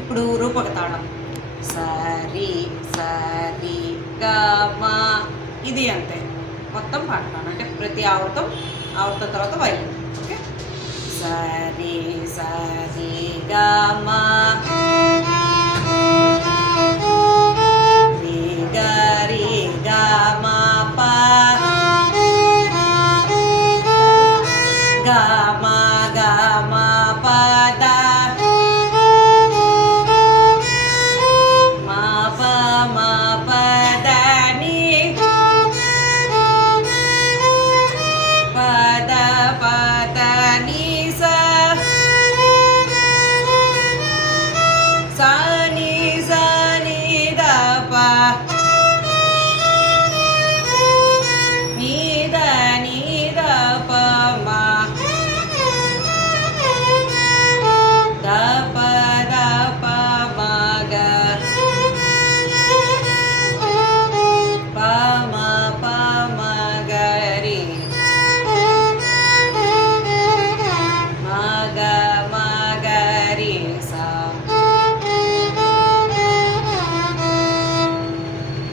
ఇప్పుడు రూపక తాళం సరి సరి గ మా, ఇది అంతే. మొత్తం పాడతాను అంటే ప్రతి ఆవృతం తర్వాత వైలిన్. ఓకే, సరి సరి గ మా